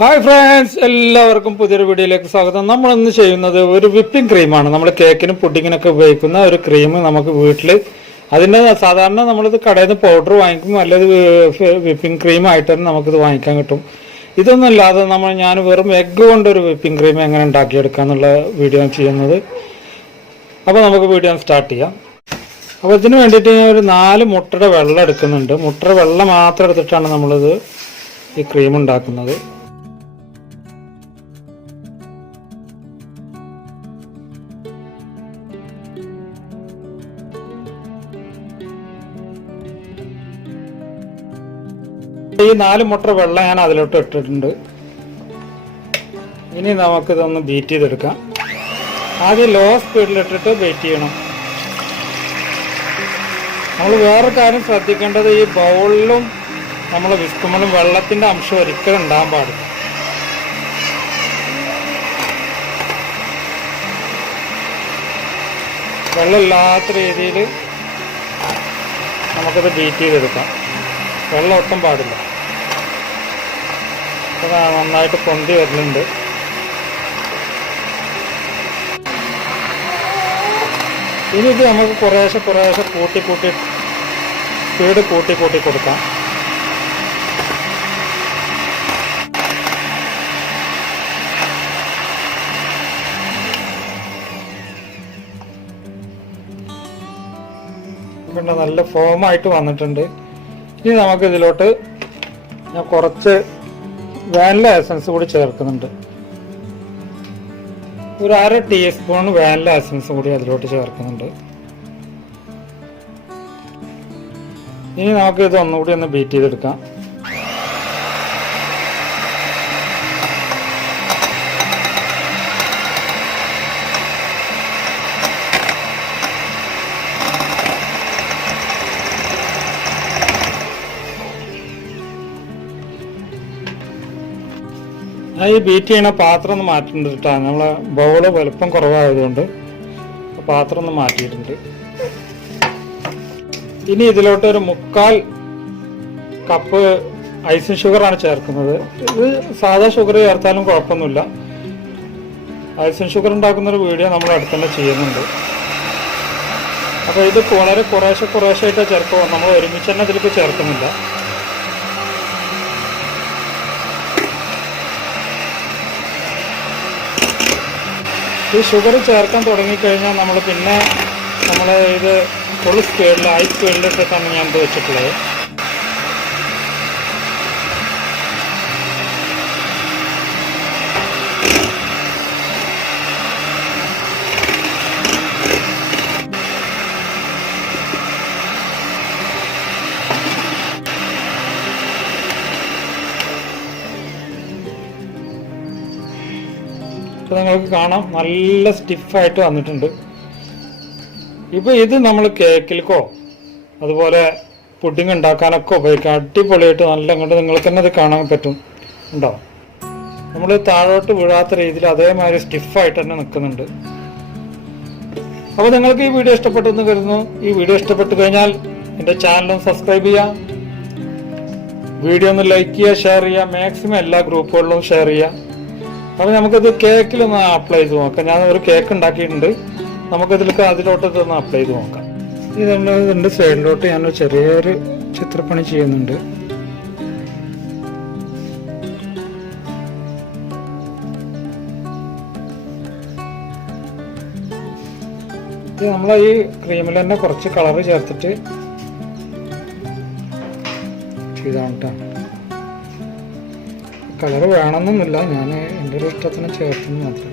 Hi friends, എല്ലാവർക്കും പുതിയൊരു വീഡിയോയിലേക്ക് സ്വാഗതം. നമ്മൾ ഇന്ന് ചെയ്യുന്നത് ഒരു വിപ്പിംഗ് ക്രീമാണ്. നമ്മൾ കേക്കിനും പുഡിങ്ങിനൊക്കെ ഉപയോഗിക്കുന്ന ഒരു ക്രീം നമുക്ക് വീട്ടിൽ അതിൻ്റെ സാധാരണ നമ്മളിത് കടയിൽ നിന്ന് പൗഡർ വാങ്ങിക്കും, അല്ലെങ്കിൽ വിപ്പിംഗ് ക്രീമായിട്ട് തന്നെ നമുക്കിത് വാങ്ങിക്കാൻ കിട്ടും. ഇതൊന്നും ഇല്ലാതെ ഞാൻ വെറും എഗ്ഗ് കൊണ്ടൊരു വിപ്പിംഗ് ക്രീം എങ്ങനെ ഉണ്ടാക്കിയെടുക്കുക എന്നുള്ള വീഡിയോ ചെയ്യുന്നത്. അപ്പോൾ നമുക്ക് വീഡിയോ സ്റ്റാർട്ട് ചെയ്യാം. അപ്പോൾ ഇതിന് വേണ്ടിയിട്ട് ഞാൻ ഒരു 4 മുട്ടയുടെ വെള്ളം എടുക്കുന്നുണ്ട്. മുട്ടയുടെ വെള്ളം മാത്രം എടുത്തിട്ടാണ് നമ്മളിത് ഈ ക്രീം ഉണ്ടാക്കുന്നത്. ഈ 4 മുട്ട വെള്ളം ഞാൻ അതിലോട്ട് ഇട്ടിട്ടുണ്ട്. ഇനി നമുക്കിതൊന്ന് ബീറ്റ് ചെയ്തെടുക്കാം. ആദ്യം ലോ സ്പീഡിലിട്ടിട്ട് ബീറ്റ് ചെയ്യണം. നമ്മൾ വേറൊരു കാര്യം ശ്രദ്ധിക്കേണ്ടത്, ഈ ബൗളിലും നമ്മൾ വിസ്കുമ്പോഴും വെള്ളത്തിൻ്റെ അംശം ഒരിക്കലും ഉണ്ടാകാൻ പാടില്ല. വെള്ളമില്ലാത്ത രീതിയിൽ നമുക്കത് ബീറ്റ് ചെയ്തെടുക്കാം. വെള്ളം ഒട്ടും പാടില്ല. അപ്പോൾ നന്നായിട്ട് പൊന്തി വരുന്നുണ്ട്. ഇനി ഇത് നമുക്ക് കുറേശ്ശെ സ്പീഡ് കൂട്ടി കൊടുക്കാം. പിന്നെ നല്ല ഫോമായിട്ട് വന്നിട്ടുണ്ട്. ഇനി നമുക്ക് ഇതിലോട്ട് ഞാൻ കുറച്ച് വാനില എസൻസ് കൂടി ചേർക്കുന്നുണ്ട്. ഒരു 1/2 ടീസ്പൂൺ വാനില എസൻസ് കൂടി അതിലോട്ട് ചേർക്കുന്നുണ്ട്. ഇനി നമുക്ക് ഇത് ഒന്നുകൂടി ഒന്ന് ബീറ്റ് ചെയ്തെടുക്കാം. ഈ ബീറ്റ് ചെയ്യണ പാത്രം ഒന്ന് മാറ്റിയിട്ടുണ്ട് കേട്ടോ. നമ്മളെ ബൗള് വലുപ്പം കുറവായതുകൊണ്ട് പാത്രം ഒന്ന് മാറ്റിയിട്ടുണ്ട്. ഇനി ഇതിലോട്ട് ഒരു 3/4 കപ്പ് ഐസിങ് ഷുഗറാണ് ചേർക്കുന്നത്. ഇത് സാധാ ഷുഗർ ചേർത്താലും കുഴപ്പമൊന്നുമില്ല. ഐസിങ് ഷുഗർ ഉണ്ടാക്കുന്നൊരു വീഡിയോ നമ്മൾ അടുത്ത് തന്നെ ചെയ്യുന്നുണ്ട്. അപ്പോൾ ഇത് വളരെ കുറേശ്ശായിട്ടാണ് ചേർക്കുക. നമ്മൾ ഒരുമിച്ച് തന്നെ ഇതിലേക്ക് ചേർക്കുന്നില്ല. ഈ ഷുഗർ ചേർക്കാൻ തുടങ്ങിക്കഴിഞ്ഞാൽ നമ്മൾ ഇത് ഫുൾ സ്പീഡിൽ ഹൈ സ്പീഡിലിട്ടിട്ടാണ് ഞാൻ ഇത് വെച്ചിട്ടുള്ളത്. ഇപ്പോൾ നിങ്ങൾക്ക് കാണാം, നല്ല സ്റ്റിഫായിട്ട് വന്നിട്ടുണ്ട്. ഇപ്പോൾ ഇത് നമ്മൾ കേക്കിലേക്കോ അതുപോലെ പുഡിങ് ഉണ്ടാക്കാനൊക്കെ ഉപയോഗിക്കാം. അടിപൊളിയായിട്ട് നല്ല ഇങ്ങോട്ട് നിങ്ങൾക്ക് തന്നെ ഇത് കാണാൻ പറ്റും. ഉണ്ടോ, നമ്മൾ താഴോട്ട് വീഴാത്ത രീതിയിൽ അതേമാതിരി സ്റ്റിഫായിട്ട് തന്നെ നിൽക്കുന്നുണ്ട്. അപ്പോൾ നിങ്ങൾക്ക് ഈ വീഡിയോ ഇഷ്ടപ്പെട്ടെന്ന് കരുതുന്നു. ഈ വീഡിയോ ഇഷ്ടപ്പെട്ടു കഴിഞ്ഞാൽ എൻ്റെ ചാനലും സബ്സ്ക്രൈബ് ചെയ്യുക, വീഡിയോ ഒന്ന് ലൈക്ക് ചെയ്യുക, ഷെയർ ചെയ്യുക, മാക്സിമം എല്ലാ ഗ്രൂപ്പുകളിലും ഷെയർ ചെയ്യുക. അപ്പോൾ നമുക്കിത് കേക്കിലൊന്ന് അപ്ലൈ ചെയ്ത് നോക്കാം. ഞാൻ ഒരു കേക്ക് ഉണ്ടാക്കിയിട്ടുണ്ട്. നമുക്കിതിലേക്ക് അതിലോട്ട് ഇതൊന്ന് അപ്ലൈ ചെയ്ത് നോക്കാം. ഇതിൻ്റെ സൈഡിലോട്ട് ഞാനൊരു ചെറിയൊരു ചിത്രപ്പണി ചെയ്യുന്നുണ്ട്. ഇത് നമ്മൾ ഈ ക്രീമിൽ തന്നെ കുറച്ച് കളറ് ചേർത്തിട്ട് ചെയ്താണ് കേട്ടോ. കളറ് വേണമെന്നൊന്നുമില്ല, ഞാൻ എൻ്റെ ഒരു ഇഷ്ടത്തിന് ചേർക്കുന്നു മാത്രം.